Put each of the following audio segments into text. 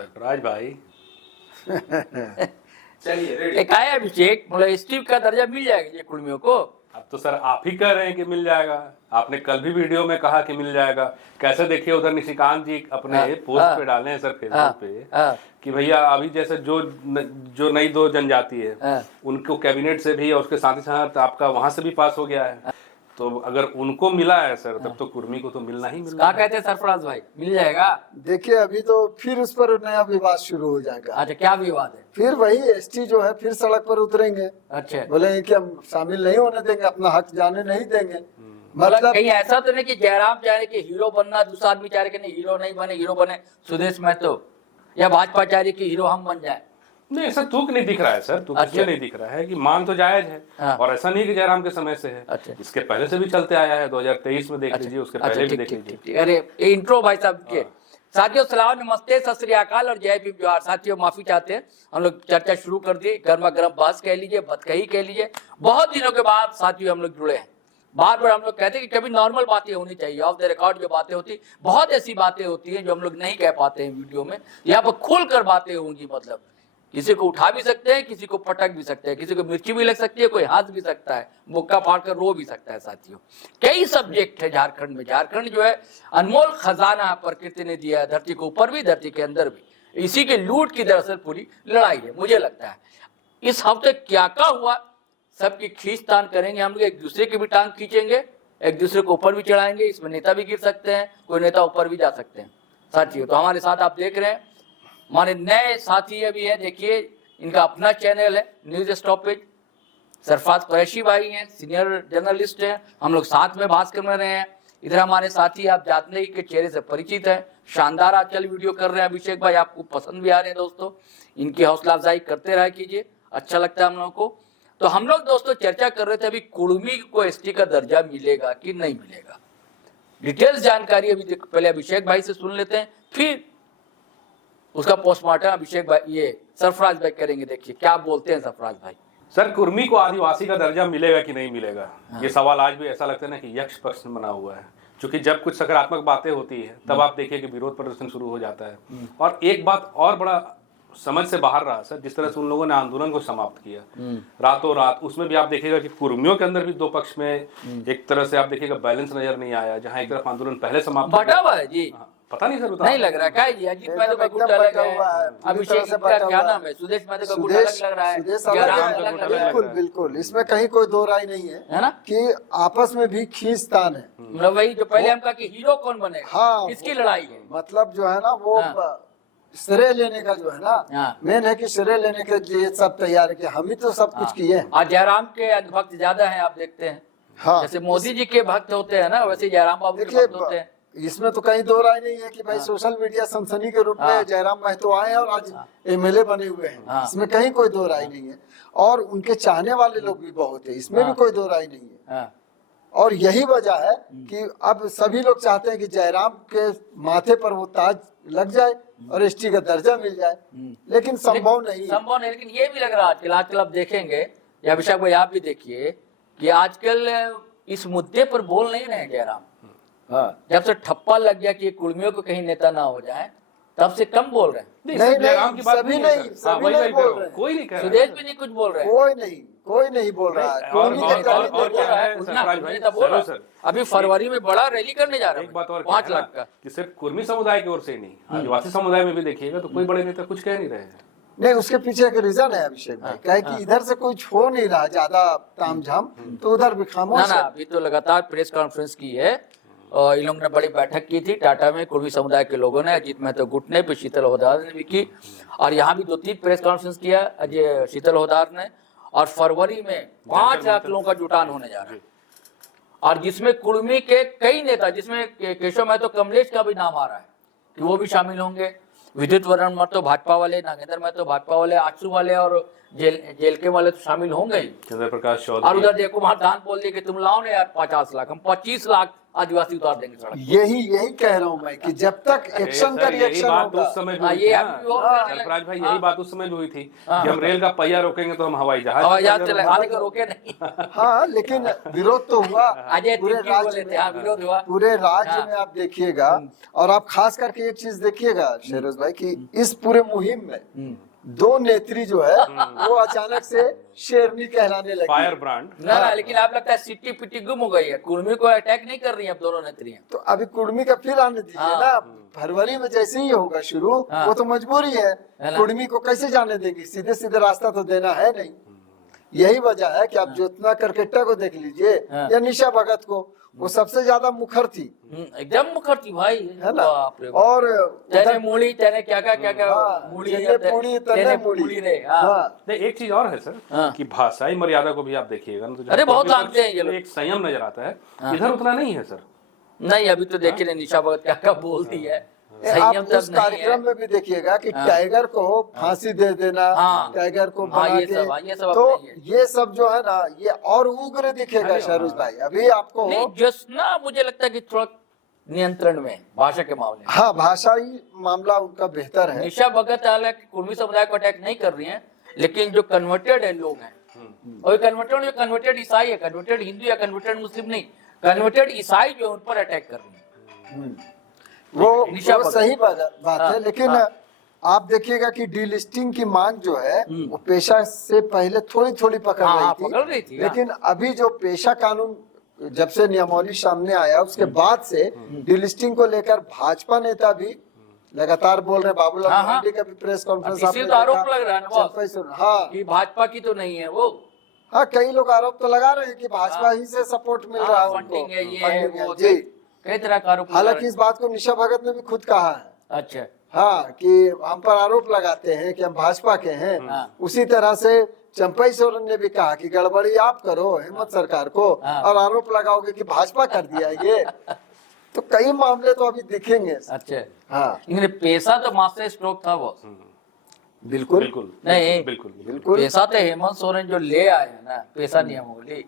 सरफराज भाई चलिए रेडी। एक आया अभिषेक, मतलब स्टीव का दर्जा मिल जाएगा ये कुर्मियों को? अब तो सर आप ही कह रहे हैं कि मिल जाएगा। आपने कल भी वीडियो में कहा कि मिल जाएगा। कैसे देखिए उधर निशिकांत जी अपने पोस्ट पे डाले हैं सर फेसबुक पे कि भैया अभी जैसे जो नई 2 जनजाति है उनको कैबिनेट से भी और उसके साथ ही साथ आपका वहां से भी पास हो गया है। तो अगर उनको मिला है सर तब तो कुर्मी को तो मिलना ही मिलना। क्या कहते हैं सरफराज भाई, मिल जाएगा? देखिए अभी तो फिर उस पर नया विवाद शुरू हो जाएगा। अच्छा, क्या विवाद है? फिर वही एसटी जो है फिर सड़क पर उतरेंगे। अच्छा, बोले कि हम शामिल नहीं होने देंगे, अपना हक जाने नहीं देंगे। मतलब कहीं ऐसा तो नहीं कि जयराम चाह रहे कि हीरो बनना, दूसरा आदमी चाह रहे कि नहीं हीरो नहीं बने, हीरो बने सुदेश महतो, या भाजपा चाह रही कि हीरो हम बन जाए? नहीं, ऐसा तुक नहीं दिख रहा है सर। तुक इसलिए नहीं दिख रहा है कि मांग तो जायज है और ऐसा नहीं कि जयराम के समय से है। अच्छा। इसके पहले से भी चलते आया है। 2023 में देख लीजिए, उसके पहले भी देख लीजिए। अरे ये इंट्रो भाई साहब के साथियों, सलाम नमस्ते सत श्री अकाल और जय भीम जोहार। साथियों माफी चाहते हैं, हम लोग चर्चा शुरू कर दी, गर्मा गर्म बहस कह लीजिए, बतकही कह लीजिए। बहुत दिनों के बाद साथियों हम लोग जुड़े हैं। बार बार हम लोग कहते हैं कि कभी नॉर्मल बातें होनी चाहिए, ऑफ द रिकॉर्ड जो बातें होती, बहुत ऐसी बातें होती हैं जो हम लोग नहीं कह पाते हैं वीडियो में। यहाँ पर खुल कर बातें होंगी, मतलब किसी को उठा भी सकते हैं, किसी को पटक भी सकते हैं, किसी को मिर्ची भी लग सकती है, कोई हंस भी सकता है, मुक्का फाड़ कर रो भी सकता है। साथियों कई सब्जेक्ट है झारखंड में। झारखंड जो है अनमोल खजाना प्रकृति ने दिया है, धरती के ऊपर भी धरती के अंदर भी। इसी के लूट की दरअसल पूरी लड़ाई है। मुझे लगता है इस हफ्ते क्या हुआ सबकी खींचतान करेंगे हम लोग, एक दूसरे की भी टांग खींचेंगे, एक दूसरे को ऊपर भी चढ़ाएंगे। इसमें नेता भी गिर सकते हैं, कोई नेता ऊपर भी जा सकते हैं। साथियों तो हमारे साथ आप देख रहे हैं हमारे नए साथी अभी है, देखिए इनका अपना चैनल है न्यूज स्टॉपेज। सरफराज कुरैशी भाई हैं, सीनियर जर्नलिस्ट हैं, हम लोग साथ में भास्कर में रहे हैं। इधर हमारे साथी आप जानते ही के चेहरे से परिचित है, शानदार आजकल वीडियो कर रहे हैं अभिषेक भाई, आपको पसंद भी आ रहे हैं दोस्तों। इनकी हौसला अफजाई करते रहा कीजिए, अच्छा लगता है हम लोगों को। तो हम लोग दोस्तों चर्चा कर रहे थे अभी कुर्मी को एसटी का दर्जा मिलेगा कि नहीं मिलेगा। डिटेल्स जानकारी अभी पहले अभिषेक भाई से सुन लेते हैं, फिर उसका पोस्टमार्टम अभिषेक भाई ये सरफराज भाई करेंगे। देखिए क्या बोलते हैं सरफराज भाई। सर कुर्मी को आदिवासी का दर्जा मिलेगा कि नहीं मिलेगा, ये सवाल आज भी ऐसा लगता है ना कि यक्ष पक्ष में बना हुआ है। क्योंकि जब कुछ सकारात्मक बातें होती है तब आप देखिए कि विरोध प्रदर्शन शुरू हो जाता है। और एक बात और बड़ा समझ से बाहर रहा सर, जिस तरह से उन लोगों ने आंदोलन को समाप्त किया रातों रात, उसमें भी आप देखिएगा कि कुर्मियों के अंदर भी 2 पक्ष में एक तरह से आप देखिएगा बैलेंस नजर नहीं आया। जहां एक तरफ आंदोलन पहले समाप्त बटा हुआ है जी, पता नहीं सर, नहीं लग रहा है क्या जी? अजीत महतो का गुट अलग है, अभिषेक का क्या नाम है, सुदेश महतो का गुट अलग लग रहा है, जयराम का गुट अलग लग रहा है। बिल्कुल बिल्कुल, इसमें कहीं कोई दो राय नहीं है ना कि आपस में भी खींचतान है। मतलब वही जो पहले हम कहा कि हीरो कौन बनेगा, हाँ, इसकी लड़ाई है। मतलब जो है ना वो श्रेय लेने का जो है ना मेन है कि श्रेय लेने के लिए सब तैयार है कि हम ही तो सब कुछ किए। और जयराम के भक्त ज्यादा है, आप देखते हैं हाँ, जैसे मोदी जी के भक्त होते हैं ना, वैसे जयराम बाबू के भक्त होते हैं। इसमें तो कहीं दो राय नहीं है कि भाई सोशल मीडिया सनसनी के रूप में जयराम महतो आए हैं और आज एमएलए बने हुए हैं, इसमें कहीं कोई दो राय नहीं है। और उनके चाहने वाले लोग भी बहुत है, इसमें भी कोई दो राय नहीं है। और यही वजह है कि अब सभी लोग चाहते हैं कि जयराम के माथे पर वो ताज लग जाए और एसटी का दर्जा मिल जाए, लेकिन संभव नहीं है। लेकिन ये भी लग रहा है आजकल आप देखेंगे, या अभिषेक भाई आप भी देखिए कि आजकल इस मुद्दे पर बोल नहीं रहे जयराम। जब से ठप्पा लग गया कि कुर्मियों को कहीं नेता ना हो जाए, तब से कम बोल रहे हैं। जयराम की बात सभी नहीं, नहीं, सभी नहीं बोल रहे, कोई नहीं कह रहा, सुदेश भी नहीं कुछ बोल रहे हैं, कोई नहीं बोल रहा है। अभी फरवरी में बड़ा रैली करने जा रहा है, एक बात और 5 लाख का, कि सिर्फ कुर्मी समुदाय की ओर से नहीं, आदिवासी समुदाय में भी देखिएगा तो कोई बड़े नेता कुछ कह नहीं रहे हैं। नहीं, उसके पीछे एक रीजन है अभिषेक भाई, क्या है कि इधर से कुछ हो नहीं रहा ज्यादा तामझाम, तो उधर भी खामोश है। अभी तो लगातार प्रेस कॉन्फ्रेंस की है और इन लोगों ने बड़ी बैठक की थी टाटा में, कुर्मी समुदाय के लोगों ने, अजीत महतो गुट ने, शीतल होदार ने भी की, और यहाँ भी 2-3 प्रेस कॉन्फ्रेंस किया अजय शीतल होदार ने। और फरवरी में 5 लाख लोगों का जुटान होने जा रहा है, और जिसमें कुर्मी के कई नेता, जिसमें केशव महतो कमलेश का भी नाम आ रहा है कि वो भी शामिल होंगे। विद्युत वरण महतो भाजपा वाले, नागेंद्र महतो भाजपा वाले, आचू वाले और जेल के वाले तो शामिल होंगे ही। चंद्र प्रकाश और चौधरी, उधर देखो महादान बोल दिए कि तुम लाओ ना यार 50 लाख, हम 25 लाख आदिवासी उतार देंगे सड़क। यही कह रहा हूँ मैं कि जब तक एक्शन का यही रिएक्शन बात होगा। उस समय भी हाँ, हुई ये थी अभी भी हो ना। रहा है। सरफराज भाई, हाँ। यही बात उस समय भी हुई थी कि हम रेल का पहिया रोकेंगे तो हम हवाई जहाज और याद का चले पहिया आने को रोके नहीं। हाँ, लेकिन विरोध तो हुआ अजय पूरे तिर्की राज्य बोले थे, में। हाँ, विरोध हुआ। पूरे राज्य हाँ। में आप देखिएगा, और आप खास करके एक चीज देखिएगा शेरोज भाई कि इस पूरे मुहिम में दो नेत्री जो है वो अचानक से शेरनी कहलाने लगी। Fire brand. ना, लेकिन आप लगता है सिट्टी पिट्टी गुम हो गई है, कुर्मी को अटैक नहीं कर रही है अब दोनों नेत्रियां। तो अभी कुर्मी का फिर आने दीजिए हाँ। ना, फरवरी में जैसे ही होगा शुरू, हाँ। वो तो मजबूरी है है ना? कुर्मी को कैसे जाने देगी, सीधे सीधे रास्ता तो देना है नहीं। यही वजह है कि आप ज्योत्ना करकेट्टा को देख लीजिए हाँ। या निशा भगत को, वो सबसे ज्यादा मुखर थी, एकदम मुखर थी भाई, है ना। बाप रे बाप। और तेने उधर- मूली तेने क्या हाँ, मूली जेने पूरी तने तेने मूली। मूली रे, हाँ। हाँ, नहीं, एक चीज और है सर हाँ। कि भाषाई मर्यादा को भी आप देखिएगा ना, तो जहाँ अरे बहुत public आंकते हैं ये लोग। एक संयम नजर आता है, हाँ। इधर उतना नहीं है सर। नहीं, अभी तो देखिए ना निशा भगत क्या बोलती है, संयम आप तब उस नहीं है। कार्यक्रम में भी देखिएगा कि हाँ। टाइगर को फांसी दे देना, हाँ। टाइगर को हाँ, बना ये सब- हाँ, ये सब के, अब तो नहीं है। ये सब जो है ना, ये और उग्र दिखेगा शहरुज भाई। अभी आपको नहीं, ज्योत्सना मुझे लगता है कि थोड़ा नियंत्रण में भाषा के मामले में। हाँ, भाषाई मामला उनका बेहतर है। निशा भगत हालांकि कुर्मी समुदाय को अटैक नहीं कर रही हैं, लेकिन जो कन्वर्टेड है लोग हैं, और कन्वर्टेड ईसाई है, कन्वर्टेड हिंदू या कन्वर्टेड मुस्लिम नहीं, कन्वर्टेड ईसाई जो है, उन पर अटैक कर रही है। निशा वो भगत। सही बात हाँ, है, लेकिन हाँ। आप देखिएगा कि डीलिस्टिंग की मांग जो है वो पेशा से पहले थोड़ी थोड़ी पकड़ हाँ, रही पकड़ रही थी, हाँ। लेकिन अभी जो पेशा कानून जब से नियमावली सामने आया उसके बाद से डीलिस्टिंग को लेकर भाजपा नेता भी लगातार बोल रहे हैं। बाबूलाल हाँ, हाँ। मरांडी का भी प्रेस कॉन्फ्रेंस किसी तो आरोप लग रहा है ना बॉस, हाँ कि भाजपा की तो नहीं है वो, हाँ, कई लोग आरोप तो लगा रहे हैं कि भाजपा ही से सपोर्ट मिल रहा है उनको। फंडिंग है, ये है, फंडिंग है, वो जी। कई तरह का आरोप लग रहा हालांकि है। इस बात को निशा भगत ने भी खुद कहा है, अच्छा, हाँ, कि हम पर आरोप लगाते हैं कि हम भाजपा के हैं। हाँ। उसी तरह से चंपई सोरेन ने भी कहा कि गड़बड़ी आप करो हेमंत सरकार को, हाँ। और आरोप लगाओगे कि भाजपा कर दिया ये। तो कई मामले तो अभी दिखेंगे। अच्छा। हाँ, लेकिन पैसा तो मास्टर स्ट्रोक था वो, बिल्कुल बिल्कुल नहीं। बिल्कुल बिल्कुल। पैसा तो हेमंत सोरेन जो ले आए हैं ना, पैसा नियमावली,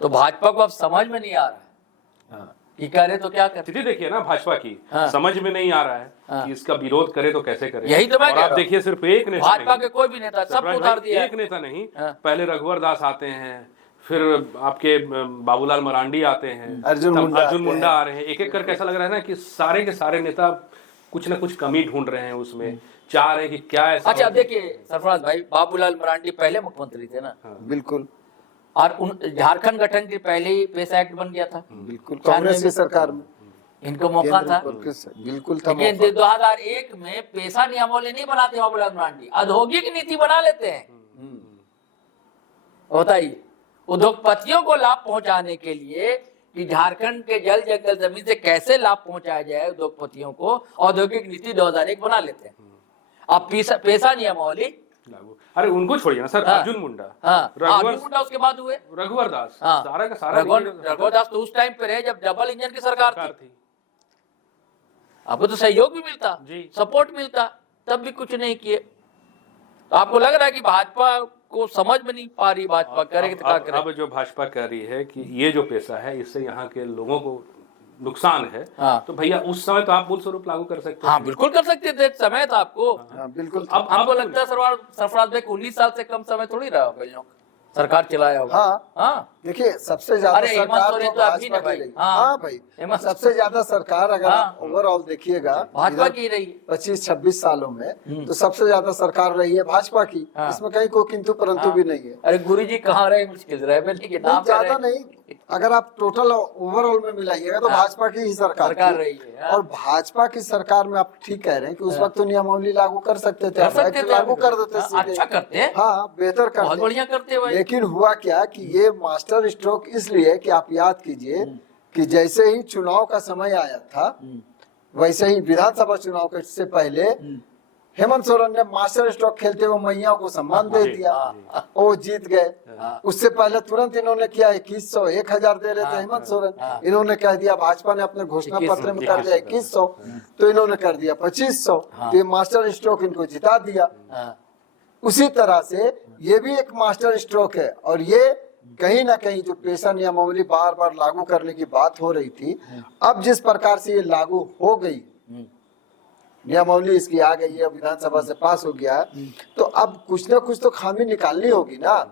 तो भाजपा को अब समझ में नहीं आ रहा है कि करे तो क्या करे। स्थिति देखिए ना भाजपा की, हाँ। समझ में नहीं आ रहा है हाँ। कि इसका विरोध करे तो कैसे करे। यही तो मैं और कह आप रहा हूं। देखिए सिर्फ एक नेता भाजपा नहीं, के कोई भी नेता सब सरफराज उतार भाई, दिया है। एक नेता नहीं, हाँ। पहले रघुवर दास आते हैं, फिर आपके बाबूलाल मरांडी आते हैं, अर्जुन तब मुंडा अर्जुन आते मुंडा हैं। आ रहे हैं। एक एक करके ऐसा लग रहा है ना कि सारे के सारे नेता कुछ ना कुछ कमी ढूंढ रहे हैं उसमें, चाह रहे हैं कि क्या ऐसा अच्छा, हो। अब देखिए सरफराज भाई, बाबूलाल मरांडी पहले मुख्यमंत्री थे ना, बिल्कुल और उन झारखंड गठन के पहले ही पैसा एक्ट बन गया था, बिल्कुल कांग्रेस की सरकार में इनको मौका था। बिल्कुल था लेकिन मौका। 2001 में पैसा नियमावली नहीं बनाते बाबूलाल मरांडी, औद्योगिक नीति बना लेते हैं। बताइए, उद्योगपतियों को लाभ पहुंचाने के लिए कि झारखंड के जल जंगल जमीन से कैसे लाभ पहुंचाया जाए उद्योगपतियों को, औद्योगिक नीति 2001 बना लेते हैं। अब पैसा नियमावली, लागू। अरे उनको छोड़िए ना सर, हाँ। अर्जुन मुंडा, हाँ, रघुवर अर्जुन मुंडा उसके बाद हुए, रघुवर दास, हाँ। सारा का सारा रघुवर दास तो उस टाइम पे रहे जब डबल इंजन की सरकार सरकार थी। थी। आपको तो सहयोग भी मिलता, जी। सपोर्ट मिलता, तब भी कुछ नहीं किए। तो आपको लग रहा है कि भाजपा को समझ में नहीं पा रही, भाजपा करेगी तो क्या करे। अब जो भाजपा कह रही है कि ये जो पैसा है इससे यहाँ के लोगों को नुकसान है, हाँ। तो भैया उस समय तो आप मूल स्वरूप लागू कर सकते हाँ, हैं। बिल्कुल कर सकते थे, समय था आपको। हाँ, बिल्कुल अब हमको लगता है सरफराज भाई 19 साल से कम समय थोड़ी रहा होगा इन लोग, सरकार चलाया होगा। हाँ। हाँ, देखिए, सबसे ज्यादा अरे हेमंत सरकार सोरेन तो तो अभी भाजपा ना भाई। की रही। हाँ। हाँ भाई, हेमंत- सबसे ज्यादा सरकार अगर हाँ। आप ओवरऑल देखिएगा भाजपा की रही है। 25-26 सालों में, तो सबसे ज्यादा सरकार रही है भाजपा की। हाँ। इसमें कहीं कोई किंतु परंतु भी नहीं है। अरे गुरुजी कहाँ रहे, मुश्किल रहे बेटी के नाम नहीं, पे ज्यादा रहे। नहीं, अगर आप टोटल ओवरऑल में मिलाइएगा तो हाँ। भाजपा की ही सरकार सरकार थी। रही है, हाँ। और भाजपा की सरकार में आप ठीक कह रहे हैं कि उस वक्त तो नियमावली लागू कर सकते थे, कर आप सकते एक्ट थे, लागू कर देते हाँ, सीधे। अच्छा करते हैं, हाँ, बेहतर बहुत करते। बढ़िया करते हैं भाई। लेकिन हुआ क्या कि ये मास्टर स्ट्रोक इसलिए कि आप याद कीजिए कि जैसे ही चुनाव का समय आया था, वैसे ही विधानसभा चुनाव के से पहले हेमंत सोरेन ने मास्टर स्ट्रोक खेलते हुए मैया को सम्मान दे दिया, वो जीत गए। उससे पहले तुरंत इन्होंने किया 2100, 1000 दे रहे थे हेमंत सोरेन, इन्होंने कह दिया, भाजपा ने अपने घोषणा पत्र में कर दिया 2100, तो इन्होंने कर दिया 2500, तो ये मास्टर स्ट्रोक इनको जिता दिया। उसी तरह से ये भी एक मास्टर स्ट्रोक है। और ये कहीं ना कहीं जो पेशा नियमावली बार बार लागू करने की बात हो रही थी, अब जिस प्रकार से ये लागू हो गई, नियमावली इसकी आ गई है, विधानसभा से पास हो गया है, तो अब कुछ ना कुछ तो खामी निकालनी होगी ना,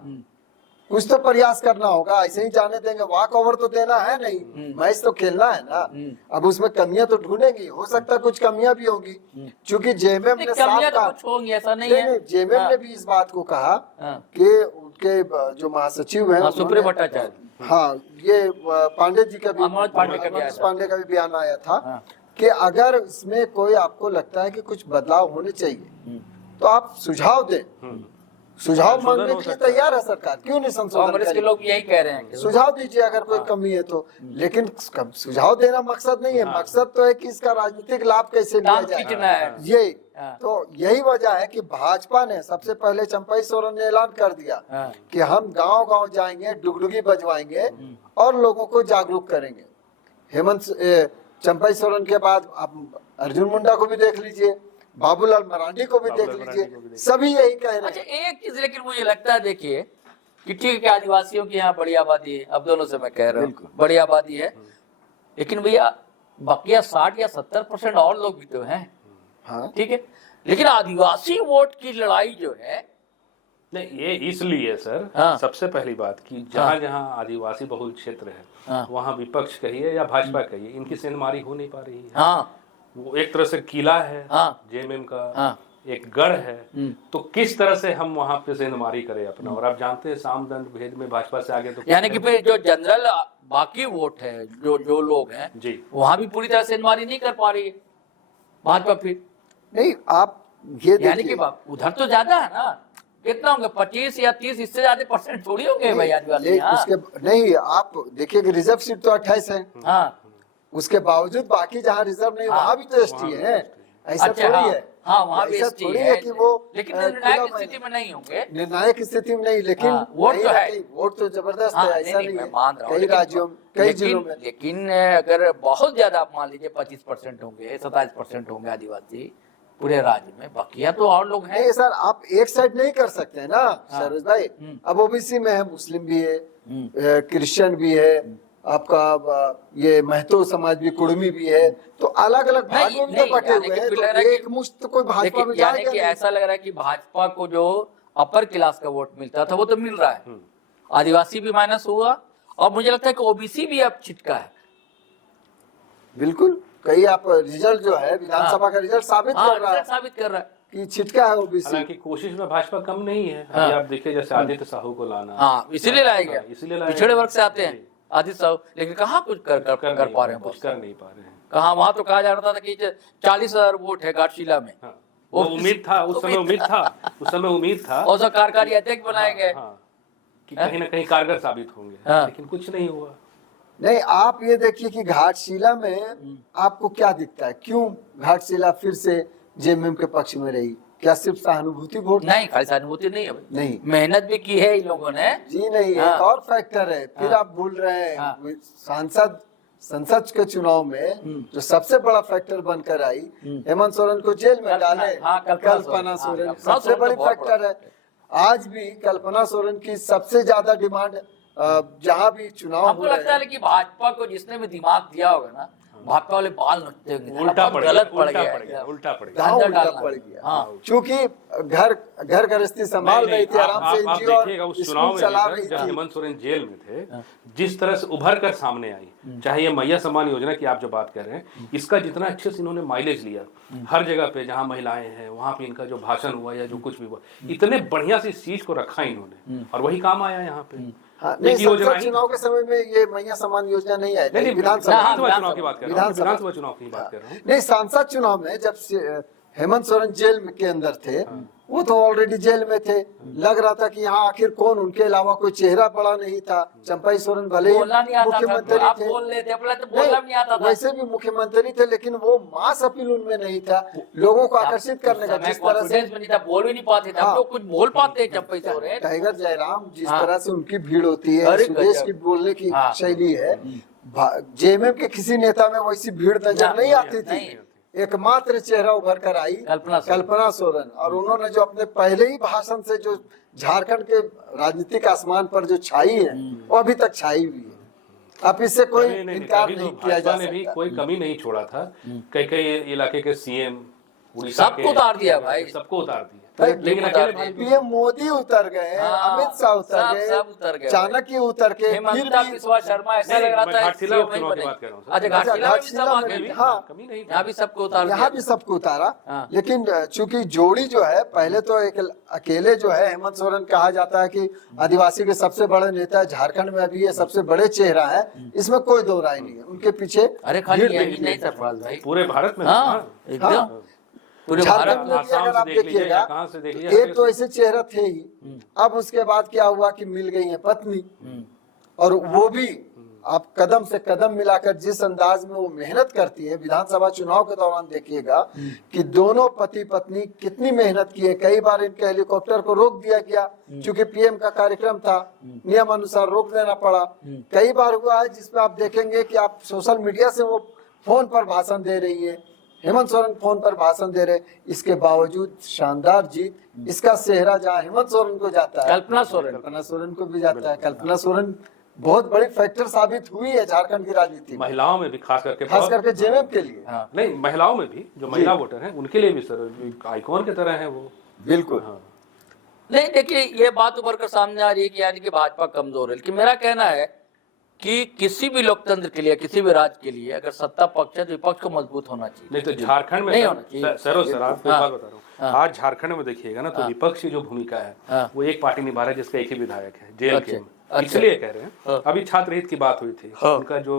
कुछ तो प्रयास करना होगा। ऐसे ही जाने देंगे, वॉक ओवर तो देना है नहीं, मैच तो खेलना है ना। अब उसमें कमियां तो ढूंढेंगी, हो सकता है कुछ कमियां भी होगी, क्योंकि जेएमएम ने साफ कहा, कुछ होंगी ऐसा नहीं है। जेएमएम ने भी इस बात को कहा कि उनके जो महासचिव हैं सुप्रिय भट्टाचार्य, हाँ, ये पांडे जी का भी, अमोज पांडे का भी बयान आया था कि अगर इसमें कोई आपको लगता है कि कुछ बदलाव होने चाहिए तो आप सुझाव दें। सुझाव मांगने के लिए तैयार है सरकार, क्यों नहीं संशोधन कांग्रेस के करेगी? लोग यही कह रहे हैं कि सुझाव दीजिए अगर कोई कमी है तो। लेकिन सुझाव देना मकसद नहीं है, मकसद तो है कि इसका राजनीतिक लाभ कैसे लिया दाम खींचना जाए। है। ये तो यही वजह है कि भाजपा ने सबसे पहले चंपई सोरेन ने ऐलान कर दिया कि हम गांव गांव जाएंगे, डुगडुगी बजवाएंगे और लोगों को जागरूक करेंगे। हेमंत चंपई सोरेन के बाद आप अर्जुन मुंडा को भी देख लीजिए, बाबूलाल मरांडी को भी देख लीजिए, सभी यही कह रहे हैं। अच्छा, एक चीज लेकिन मुझे लगता है, देखिए कि ठीक है आदिवासियों की यहाँ बड़ी आबादी है, अब दोनों से मैं कह रहा हूँ बड़ी आबादी है, लेकिन भैया बकिया 60 या 70% और लोग भी तो हैं। हाँ, ठीक है, लेकिन आदिवासी वोट की लड़ाई जो है, नहीं, ये इसलिए सर, हाँ। सबसे पहली बात कि जहाँ जहाँ आदिवासी बहुल क्षेत्र है, वहाँ विपक्ष कहिए या भाजपा कहिए, इनकी सेंधमारी हो नहीं पा रही है। हाँ, वो एक तरह से किला है, जेएमएम का एक गढ़ है, तो किस तरह से हम वहाँ पे सेंधमारी करें अपना। और आप जानते हैं सामदंड भेद में भाजपा से आगे तो यानी कि फिर जो जनरल बाकी वोट है, जो लोग हैं जी, वहां भी पूरी तरह सेंधमारी नहीं कर पा रही है भाजपा। फिर नहीं, आप ये यानी कि देखिए, उधर तो ज्यादा है ना, कितना होंगे 25 या 30, इससे ज्यादा परसेंट थोड़ी होंगे भाई आदिवासी। उसके नहीं, आप देखिए कि रिजर्व सीट तो 28 है, हाँ, उसके बावजूद बाकी जहाँ रिजर्व नहीं वहाँ भी तो एसटी है। ऐसा अच्छा, थोड़ी हाँ, है, हाँ, वहाँ भी ऐसा एसटी थोड़ी है कि वो लेकिन निर्णायक स्थिति में नहीं होंगे। निर्णायक स्थिति में नहीं, लेकिन वोट तो है, वोट तो जबरदस्त हाँ, है, ऐसा नहीं मैं है। मान रहा हूँ, कई राज्यों, कई जिलों में, लेकिन अगर बहुत ज्यादा आप मान लीजिए 25% होंगे, 27% होंगे आदिवासी पूरे राज्य में, बकिया तो और लोग हैं। नहीं सर, आप एक साइड नहीं कर सकते हैं ना सरोज भाई। अब ओबीसी में है, मुस्लिम भी है, क्रिश्चियन भी है, आपका ये महतो समाज भी, कुड़मी भी है, तो अलग अलग भागों में बटे हुए हैं, तो एक मुश्त कोई भाजपा में यानी कि जाएगा। ऐसा लग रहा है कि भाजपा को जो अपर क्लास का वोट मिलता था वो तो मिल रहा है, आदिवासी भी माइनस हुआ, और मुझे लगता है कि ओबीसी भी अब छिटका है। बिल्कुल, कई आप रिजल्ट जो है विधानसभा का रिजल्ट साबित कर रहा है साबित कर रहा है कि छिटका है ओबीसी। हालांकि कोशिश में भाजपा कम नहीं है। अभी आप देखिए जैसे आदित्य साहू को लाना, हाँ, इसीलिए लाया गया, इसीलिए लाया पिछड़े वर्ग से आते हैं आदित्य साहू, लेकिन कहाँ कुछ कर पा रहे हैं, कुछ कर नहीं पा रहे हैं। कहाँ, वहां तो कहा जा रहा था कि 40,000 वोट है घाटशिला में। हाँ, वो उम्मीद था, उस समय उम्मीद था, उस समय उम्मीद था, और सब कार्यकारी अध्यक्ष बनाए गए कि कहीं ना कहीं कारगर साबित होंगे, लेकिन कुछ नहीं हुआ। नहीं, आप ये देखिए कि घाटशिला में आपको क्या दिखता है, क्यों घाटशिला फिर से जेएमएम के पक्ष में रही? क्या सिर्फ सहानुभूति वोट? नहीं, खाली सहानुभूति नहीं है भाई, नहीं, मेहनत भी की है इन लोगों ने जी नहीं, एक और फैक्टर है। फिर आप भूल रहे हैं, संसद के चुनाव में जो सबसे बड़ा फैक्टर बनकर आई, हेमंत सोरेन को जेल में डाले, कल्पना सोरेन सबसे बड़ी फैक्टर है। आज भी कल्पना सोरेन की सबसे ज्यादा डिमांड जहाँ भी चुनाव आपको लगता है कि भाजपा को जिसने भी दिमाग दिया होगा ना, भाजपा वाले बाल नोचते होंगे, उल्टा पड़ गलत गया, पड़ गया, उल्टा पड़ गया, गाँव अंदर उल्टा डालना। पड़ गया। हाँ। चूंकि घर गृहस्थी संभाल रही थी आराम से, आप एनजीओ देखिएगा उस चुनाव में चला भी रही जब थी। हेमंत सोरेन जेल में थे, जिस तरह से उभर कर सामने आई, चाहे ये मैया सम्मान योजना की आप जो बात कर रहे हैं, इसका जितना अच्छे से इन्होंने माइलेज लिया, हर जगह पे जहाँ महिलाएं हैं वहां पे इनका जो भाषण हुआ या जो कुछ भी हुआ, इतने बढ़िया से इस चीज को रखा इन्होंने, और वही काम आया यहाँ पे। हाँ, नहीं, संसद चुनाव के समय में ये मैया सम्मान योजना नहीं आई, नहीं, विधानसभा चुनाव की बात कर रहा हूँ, विधानसभा चुनाव की बात कर रहा हूँ। नहीं, सांसद चुनाव में जब हेमंत सोरेन जेल के अंदर थे, वो तो ऑलरेडी जेल में थे, लग रहा था कि यहाँ आखिर कौन, उनके अलावा कोई चेहरा बड़ा नहीं था। चंपई सोरेन भले ही मुख्यमंत्री थे, वैसे भी मुख्यमंत्री थे, लेकिन वो मास अपील उनमें नहीं था, लोगों को आकर्षित करने का। जिस तरह से बोल भी नहीं पाते थे, हम लोग कुछ बोल पाते चंपई सोरेन, टाइगर जयराम, जिस तरह से उनकी भीड़ होती है, सुदेश की बोलने की शैली है, जेएमएम के किसी नेता में वैसी भीड़ नजर नहीं आती थी। एकमात्र चेहरा उभर कर आई कल्पना सोरेन, और उन्होंने जो अपने पहले ही भाषण से जो झारखंड के राजनीतिक आसमान पर जो छाई है वो अभी तक छाई हुई है। अब इससे कोई इनकार नहीं किया जा ने भी सकता। कोई कमी नहीं छोड़ा था। कई कई इलाके के सीएम उड़ीसा सबको उतार दिया भाई, सबको उतार दिया। लेकिन अकेले पीएम मोदी उतर गए, अमित शाह सब उतर गए, चाणक्य उतर के, हेमंता बिस्वा शर्मा, ऐसा लग रहा था घाटशिला उपचुनाव की बात कर रहा हूँ। अच्छा घाटशिला में भी हाँ, कमी नहीं यहाँ भी सबको उतार दिया। यहाँ भी सबको उतारा। हाँ। लेकिन चूंकि जोड़ी जो है, पहले तो एक अकेले जो है हेमंत सोरेन कहा जाता है कि आदिवासी के सबसे बड़े नेता झारखंड में अभी ये सबसे बड़े चेहरा है, इसमें कोई दो राय नहीं है। उनके पीछे अरे खाली यही नहीं सरफराज भाई, पूरे भारत में एकदम पूरे भारत झारखंड में भी अगर आप देखिएगा कहाँ से देख लिया, एक तो ऐसे चेहरा थे ही। अब उसके बाद क्या हुआ कि मिल गई है पत्नी, और वो भी आप कदम से कदम मिलाकर जिस अंदाज में वो मेहनत करती है। विधानसभा चुनाव के दौरान देखिएगा कि दोनों पति पत्नी कितनी मेहनत की है। कई बार इनके हेलीकॉप्टर को रोक दिया गया क्योंकि पीएम का कार्यक्रम था, नियम अनुसार रोक देना पड़ा। कई बार हुआ है जिसमें आप देखेंगे कि आप सोशल मीडिया से वो फोन पर भाषण दे रही है, हेमंत सोरेन फोन पर भाषण दे रहे, इसके बावजूद शानदार जीत। इसका सेहरा जहाँ हेमंत सोरेन को जाता है, कल्पना सोरेन को भी जाता है। कल्पना सोरेन बहुत बड़ी फैक्टर साबित हुई है झारखंड की राजनीति में, महिलाओं में भी खास करके जेएमएम के लिए। नहीं, महिलाओं में भी जो महिला वोटर हैं उनके लिए भी सर आइकॉन की तरह है वो। बिल्कुल। नहीं देखिए, ये बात उभर कर सामने आ रही है कि यानी कि भाजपा कमजोर है। लेकिन मेरा कहना है कि किसी भी लोकतंत्र के लिए, किसी भी राज्य के लिए अगर सत्ता पक्ष है तो विपक्ष को मजबूत होना चाहिए। नहीं तो झारखंड में नहीं होना चाहिए। सर आपको एक बात बता रहा हूँ, आज झारखंड में देखिएगा ना तो विपक्ष की जो भूमिका है वो एक पार्टी निभा रहा है जिसका एक ही विधायक है जेल के। इसलिए कह रहे हैं, अभी छात्र हित की बात हुई थी, उनका जो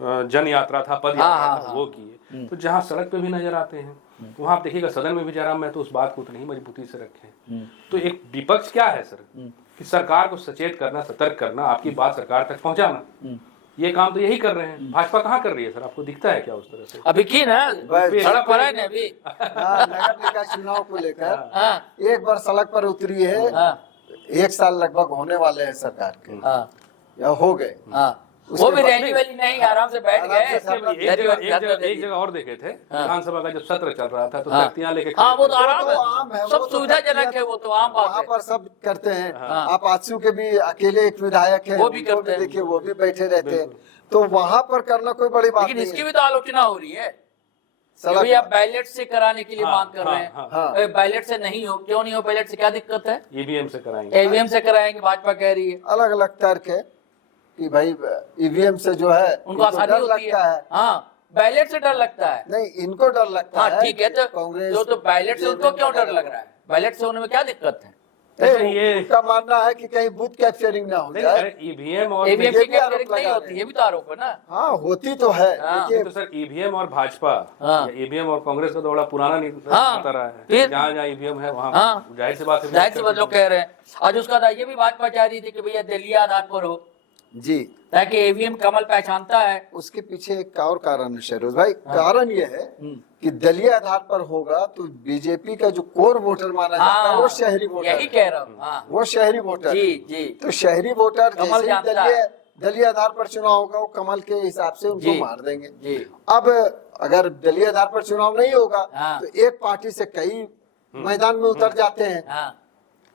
जन यात्रा था, पद यात्रा था, वो किए। तो जहाँ सड़क पे भी नजर आते हैं वहां आप देखिएगा सदन में भी जयराम महतो उस बात को उतनी ही मजबूती से रखे। तो एक विपक्ष क्या है सर, कि सरकार को सचेत करना, सतर्क करना, आपकी बात सरकार तक पहुंचाना। ये काम तो यही कर रहे हैं। भाजपा कहाँ कर रही है सर, आपको दिखता है क्या उस तरह से? अभी की ना सड़क पर है ना अभी नगर निकाय चुनाव को लेकर एक बार सड़क पर उतरी है। 1 साल लगभग होने वाले हैं सरकार के, या हो गए। वो भी रैली वैली नहीं, आराम से बैठ गए। एक जगह और देखे थे, विधानसभा का जब सत्र चल रहा था तो तख्तियां लेके, हाँ वो तो आराम है, सब सुविधाजनक है, वो तो आम बात है। वहाँ पर सब करते हैं। आप आजसू के भी अकेले एक विधायक है, वो भी करते हैं, देखिए वो भी बैठे रहते हैं। तो वहाँ पर करना कोई बड़ी बात नहीं। लेकिन इसकी भी तो आलोचना हो रही है, आप बैलेट से कराने के लिए मांग कर रहे हैं। बैलेट से नहीं हो, क्यों नहीं हो? बैलेट से क्या दिक्कत है? ईवीएम से कराएंगे, ईवीएम से कराएंगे, भाजपा कह रही है। अलग अलग तर्क है कि भाई ईवीएम से जो है उनको आसानी होती है। हाँ, बैलेट से डर लगता है। नहीं, इनको डर लगता है। ठीक है, तो कांग्रेस तो बैलेट से उनको क्यों डर लग रहा है? बैलेट से होने में क्या दिक्कत है? ये उनका मानना है कि कहीं बूथ कैप्चरिंग ना हो जाए। ईवीएम और ईवीएम की कैप्चरिंग नहीं होती, ये भी तो आरोप है ना। हाँ, होती तो है। तो सर ईवीएम और भाजपा, ईवीएम और कांग्रेस का तो बड़ा पुराना नहीं रहा है। जहाँ जहाँ ईवीएम है वहाँ जाहिर सी बात लोग कह रहे हैं। आज उसका ये भी बात चाह रही थी कि भैया दलीय आधार पर हो जी, ताकि ईवीएम कमल पहचानता है। उसके पीछे एक और कारण है शहरोज भाई। कारण ये है कि दलीय आधार पर होगा तो बीजेपी का जो कोर वोटर माना जाता है वो शहरी वोटर, यही कह रहा हूँ, वो शहरी वोटर जी। तो शहरी वोटर कमल दलीय आधार पर चुनाव होगा, वो कमल के हिसाब से उनको मार देंगे जी। अब अगर दलीय आधार पर चुनाव नहीं होगा तो एक पार्टी से कई मैदान में उतर जाते हैं।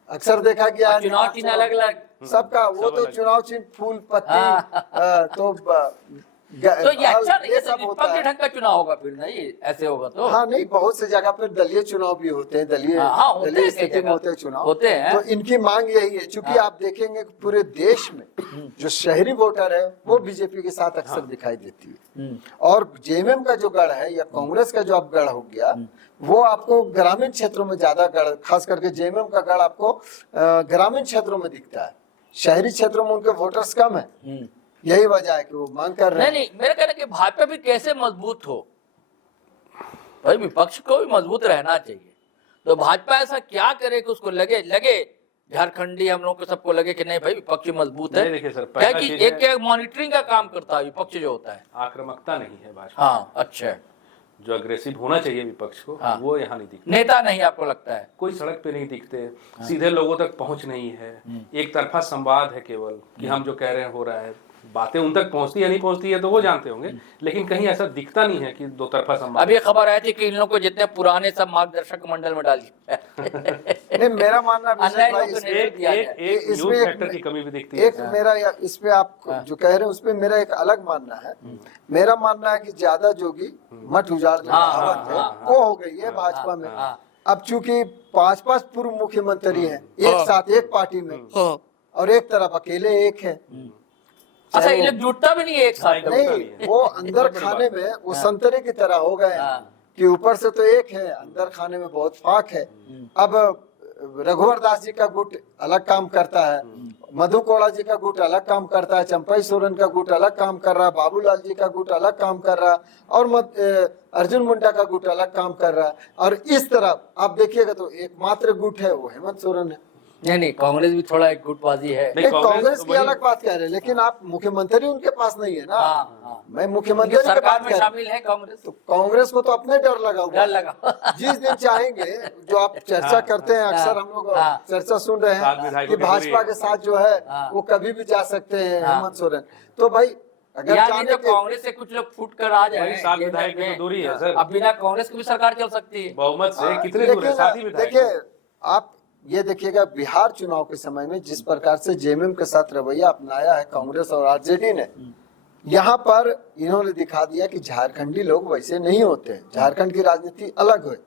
अक्सर देखा गया है चुनाव चिन्ह अलग अलग सबका, वो तो चुनाव चिन्ह फूल पत्ती तो ये अच्छा नहीं है, निष्पक्ष ढंग का चुनाव होगा फिर नहीं ऐसे होगा तो। हाँ, नहीं, बहुत से जगह पर दलीय चुनाव भी होते हैं, दलीय स्थिति में होते हैं चुनाव होते हैं। तो इनकी मांग यही है, चूंकि आप देखेंगे पूरे देश में जो शहरी वोटर है वो बीजेपी के साथ अक्सर दिखाई देती है। और जेएमएम का जो गढ़ है या कांग्रेस का जो अब गढ़ हो गया वो आपको ग्रामीण क्षेत्रों में ज्यादा गढ़, खास करके जेएमएम का गढ़ आपको ग्रामीण क्षेत्रों में दिखता है। शहरी क्षेत्रों में उनके वोटर्स कम है। यही वजह है कि वो मांग कर रहे हैं। नहीं, मेरा कहना है कि भाजपा भी कैसे मजबूत हो भाई, विपक्ष को भी मजबूत रहना चाहिए। तो भाजपा ऐसा क्या करे कि उसको लगे झारखंडी हम लोग को सबको लगे कि नहीं भाई विपक्ष मजबूत है। देखिए सर, क्या कि एक मॉनिटरिंग का काम करता है विपक्ष जो होता है, आक्रामकता नहीं है भाजपा। हाँ, अच्छा, जो अग्रेसिव होना चाहिए विपक्ष को, वो यहाँ नहीं दिखता। नेता नहीं आपको लगता है? कोई सड़क पे नहीं दिखते, सीधे लोगों तक पहुंच नहीं है, एक तरफा संवाद है केवल कि हम जो कह रहे हैं हो रहा है। बातें उन तक पहुंचती है नहीं पहुंचती है तो वो जानते होंगे, लेकिन कहीं ऐसा दिखता नहीं है कि दो तरफा संवाद। अभी खबर आई थी कि इन लोगों को जितने पुराने सब मार्गदर्शक मंडल में डाल दिया। नहीं, मेरा मानना अन्य लोगों को इसमें नेतृत्व दिया जाए। एक इसमें यूथ एक- फैक्टर की कमी भी दिखती है। एक मेरा इस पे आप जो कह रहे हैं उस पे मेरा एक अलग मानना है। मेरा मानना है कि ज्यादा जोगी मठ उजाड़ जो कहावत है वो हो गई है भाजपा में। अब चूंकि 5 पूर्व मुख्यमंत्री हैं एक साथ एक पार्टी में, और एक तरफ अकेले एक है। अच्छा, ये लोग जुटता भी नहीं है एक साथ। नहीं, वो अंदर खाने में वो संतरे की तरह हो गए हैं कि ऊपर से तो एक है, अंदर खाने में बहुत फाक है। अब रघुवर दास जी का गुट अलग काम करता है, मधु कोड़ा जी का गुट अलग काम करता है, चंपई सोरेन का गुट अलग काम कर रहा है, बाबूलाल जी का गुट अलग काम कर रहा है, और अर्जुन मुंडा का गुट अलग काम कर रहा है। और इस तरफ आप देखिएगा तो एकमात्र गुट है वो हेमंत सोरेन है। नहीं, कांग्रेस भी थोड़ा एक गुटबाजी है। नहीं, कांग्रेस की वही- अलग बात कह रहे हैं, लेकिन आप मुख्यमंत्री उनके पास नहीं है ना। हाँ। मैं मुख्यमंत्री लेकिन की सरकार बात में कह रहा हूं। शामिल है कांग्रेस। तो कांग्रेस को तो अपने डर लगा हुआ डर है। लगा। जिस दिन चाहेंगे, जो आप चर्चा करते हैं अक्सर, हम लोग चर्चा सुन रहे सात हैं विधायकों कि की भाजपा दूरी के है। साथ जो है वो कभी भी जा सकते हैं हेमंत सोरेन। तो भाई अगर यानी जाने तो के कांग्रेस से कुछ लोग फूट कर आ जाए, वही 7 विधायक की तो दूरी है सर। अब बिना कांग्रेस की भी सरकार चल सकती है। बहुमत से कितने दूर है? 7 ही लेकिन विधायक। देखिए, आप ये देखिएगा बिहार चुनाव के समय में जिस प्रकार से जेएमएम के साथ रवैया अपनाया है कांग्रेस और आरजेडी ने, यहाँ पर इन्होंने दिखा दिया कि झारखंडी लोग वैसे नहीं होते हैं, झारखंड की राजनीति अलग है।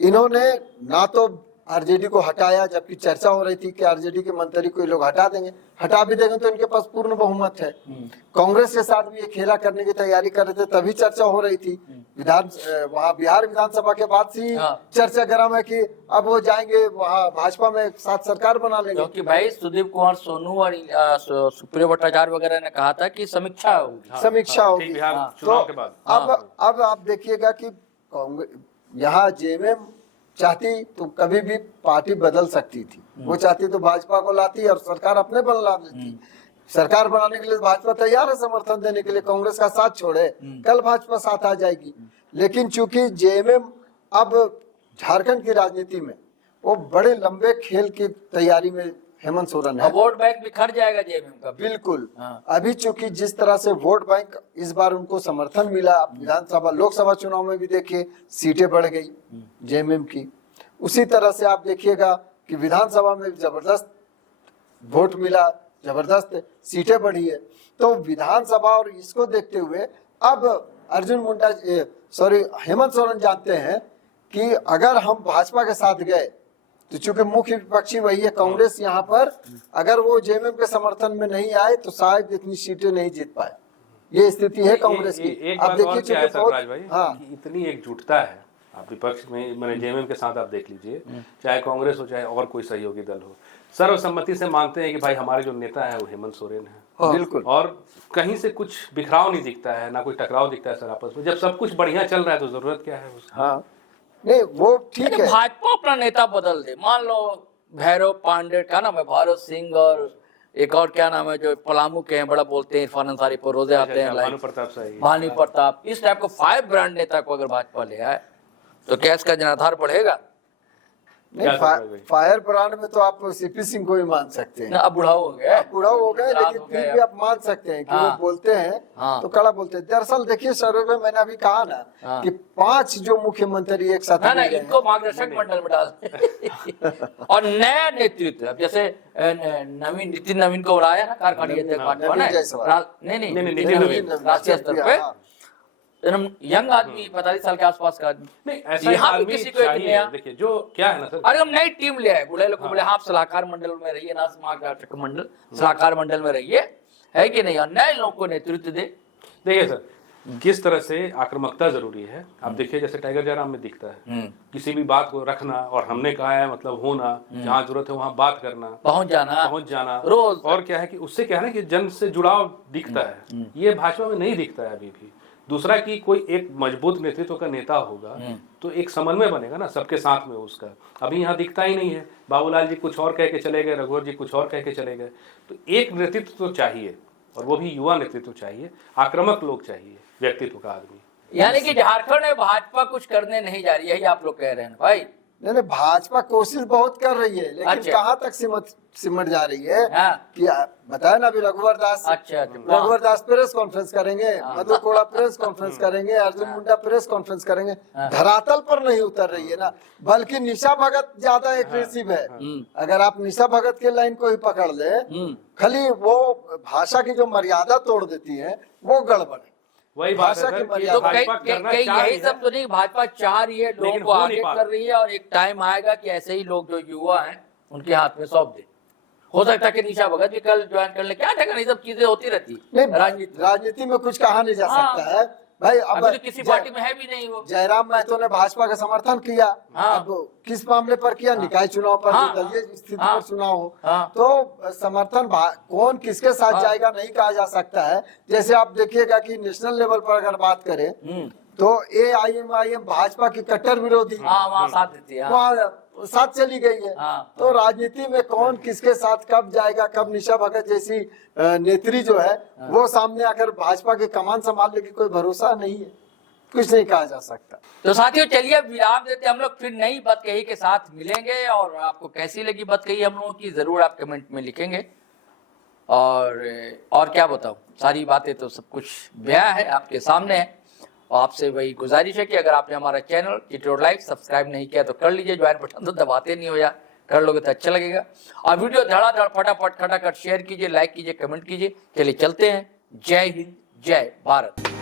इन्होंने ना तो आरजेडी को हटाया, जबकि चर्चा हो रही थी कि आरजेडी के मंत्री को ये लोग हटा देंगे, हटा भी देंगे तो इनके पास पूर्ण बहुमत है। कांग्रेस के साथ भी ये खेला करने की तैयारी कर रहे थे, तभी चर्चा हो रही थी। वहाँ बिहार विधानसभा के बाद से चर्चा गर्म है कि अब वो जाएंगे वहाँ भाजपा में साथ सरकार बना लेंगे। क्योंकि भाई सुदीप कुमार सोनू और सुप्रियो भट्टाचार्य वगैरह ने कहा था कि समीक्षा होगी। समीक्षा ठीक, होगी। बिहार तो चुनाव के बाद। अब आप देखिएगा कि यहाँ जेएमएम चाहती तो कभी भी पार्टी बदल सकती थी, वो चाहती तो भाजपा को लाती और सरकार अपने बना लेती। सरकार बनाने के लिए भाजपा तैयार है समर्थन देने के लिए, कांग्रेस का साथ छोड़े, कल भाजपा साथ आ जाएगी। लेकिन चूंकि जेएमएम अब झारखंड की राजनीति में वो बड़े लंबे खेल की तैयारी में हेमंत सोरेन है। वोट बैंक बिखर जाएगा जेएमएम का। बिल्कुल। अभी चूंकि जिस तरह से वोट बैंक इस बार उनको समर्थन मिला, विधानसभा लोकसभा चुनाव में भी देखिए सीटें बढ़ गई जेएमएम की, उसी तरह से आप देखिएगा कि विधानसभा में भी जबरदस्त वोट मिला, जबरदस्त सीटें बढ़ी है। तो विधानसभा और इसको देखते हुए अब अर्जुन मुंडा हेमंत सोरेन जानते हैं कि अगर हम भाजपा के साथ गए तो चूंकि मुख्य विपक्षी वही है कांग्रेस, यहाँ पर अगर वो जेएमएम के समर्थन में नहीं आए तो शायद इतनी सीटें नहीं जीत पाए। ये स्थिति है कांग्रेस की। एक आप बात और देखिए क्या है चूंकि सरफराज भाई, हाँ कि इतनी एकजुटता है आप विपक्ष में, मैंने जेएमएम के साथ आप देख लीजिए, चाहे कांग्रेस हो चाहे और कोई सहयोगी दल हो, सर्वसम्मति से मानते हैं कि भाई हमारे जो नेता है वो हेमंत सोरेन है। बिल्कुल। और कहीं से कुछ बिखराव नहीं दिखता है, ना कोई टकराव दिखता है सर आपस में। जब सब कुछ बढ़िया चल रहा है तो जरूरत क्या है उसकी? हाँ, नहीं वो ठीक है। भाजपा अपना नेता बदल दे, मान लो भैरव पांडे, क्या नाम है, भारत सिंह, और एक और क्या नाम है जो पलामू के हैं, बड़ा बोलते हैं, इरफान अंसारी पर रोजे आते हैं, भानु प्रताप सही। भानु प्रताप, इस टाइप को 5 ब्रांड नेता को अगर भाजपा ले आए तो क्या इसका जनाधार बढ़ेगा? नहीं, फायर ब्रांड में तो आप सीपी सिंह को भी मान सकते हैं। ना, अब बुढ़ाऊ हो गए, बुढ़ा हो गए, लेकिन फिर भी आप मान सकते हैं कि वो बोलते हैं तो कड़ा बोलते हैं। दरअसल देखिए सर्वे में मैंने अभी कहा ना कि 5 जो मुख्यमंत्री एक साथ ना मिले हैं। इनको मार्गदर्शक मंडल में डाल और नया नेतृत्व। अब जैसे नितिन नवीन को बुलाया ना कारखानी अध्यक्ष भाजपा ने, नहीं नितिन नवीन राष्ट्रीय स्तर पे, यंग आदमी 45 साल के आसपास का आदमी, नहीं ऐसा यहाँ भी आदमी किसी को एक चाहिए। नया, देखिए जो क्या है ना सर, अरे हम नई टीम ले आए, बुढ़े लोग को बोले आप सलाहकार मंडल में रहिए, ना मार्गदर्शक मंडल, सलाहकार मंडल में रहिए, है कि नहीं, और नए लोगों को नेतृत्व दे। देखिए सर किस तरह से आक्रामकता जरूरी है। आप देखिए जैसे टाइगर जयराम में दिखता है, किसी भी बात को रखना और हमने कहा है मतलब होना, जहाँ जरूरत है वहाँ बात करना, पहुंच जाना रोज। और क्या है कि उससे क्या है ना कि जन से जुड़ाव दिखता है, ये भाजपा में नहीं दिखता है अभी भी। दूसरा कि कोई एक मजबूत नेतृत्व का नेता होगा तो एक समन्वय बनेगा ना सबके साथ में उसका, अभी यहाँ दिखता ही नहीं है। बाबूलाल जी कुछ और कह के चले गए, रघुवर जी कुछ और कह के चले गए। तो एक नेतृत्व तो चाहिए, और वो भी युवा नेतृत्व चाहिए, आक्रामक लोग चाहिए, व्यक्तित्व का आदमी। यानी कि झारखंड में भाजपा कुछ करने नहीं जा रही है, यही आप लोग कह रहे हैं भाई। नहीं, भाजपा कोशिश बहुत कर रही है, लेकिन अच्छा। कहाँ तक सिमट जा रही है हाँ। कि बताया ना अभी रघुवर दास, अच्छा रघुवर दास प्रेस कॉन्फ्रेंस करेंगे, मधु कोड़ा प्रेस कॉन्फ्रेंस करेंगे, अर्जुन मुंडा प्रेस कॉन्फ्रेंस करेंगे, धरातल पर नहीं उतर रही है ना। बल्कि निशा भगत ज्यादा एग्रेसिव है। अगर आप निशा भगत के लाइन को ही पकड़ ले, खाली वो भाषा की जो मर्यादा तोड़ देती है वो गड़बड़ है। वही बात भाषा है की सर कि तो भाजपा करना कई चाह यही रही सब है, तो नहीं, भाजपा चाह रही है, लोगों लेकिन को हो आगे नहीं पा कर रही है, और एक टाइम आएगा कि ऐसे ही लोग जो युवा हैं उनके हाथ में सौंप दे। हो सकता है कि निशा भगत भी कल ज्वाइन कर ले, क्या ठेका, ये सब चीजें होती रहती है नहीं, राजनीति में कुछ कहा नहीं जा हाँ। सकता है भाई। अब अभी तो किसी पार्टी में है भी नहीं वो। जयराम महतो ने भाजपा का समर्थन किया। हाँ। अब किस मामले पर किया? निकाय चुनाव पर, हाँ। जो दलीय स्थिति हाँ। पर चुनाव हो, हाँ। तो समर्थन कौन किसके साथ हाँ। जाएगा नहीं कहा जा सकता है। जैसे आप देखिएगा कि नेशनल लेवल पर अगर बात करें तो AIMIM भाजपा की कट्टर विरोधी हाँ, वहाँ साथ देती है। हाँ। वहाँ साथ चली गई है। हाँ। तो राजनीति में कौन किसके साथ कब जाएगा, कब निशा भगत जैसी नेत्री जो है वो सामने आकर भाजपा के कमान संभाल लेगी, कोई भरोसा नहीं है, कुछ नहीं कहा जा सकता। तो साथियों चलिए अब विराम देते, हम लोग फिर नई बात कही के साथ मिलेंगे, और आपको कैसी लगी बात कही हम लोगों की जरूर आप कमेंट में लिखेंगे। और क्या बताऊं, सारी बातें तो सब कुछ बयां है, आपके सामने है। और आपसे वही गुजारिश है कि अगर आपने हमारा चैनल चित्रोड लाइव सब्सक्राइब नहीं किया तो कर लीजिए, ज्वाइन बटन तो दबाते नहीं हो यार, कर लोगे तो अच्छा लगेगा। और वीडियो धड़ाधड़ फटाफट खटाखट शेयर कीजिए, लाइक कीजिए, कमेंट कीजिए। चलिए चलते हैं। जय हिंद, जय भारत।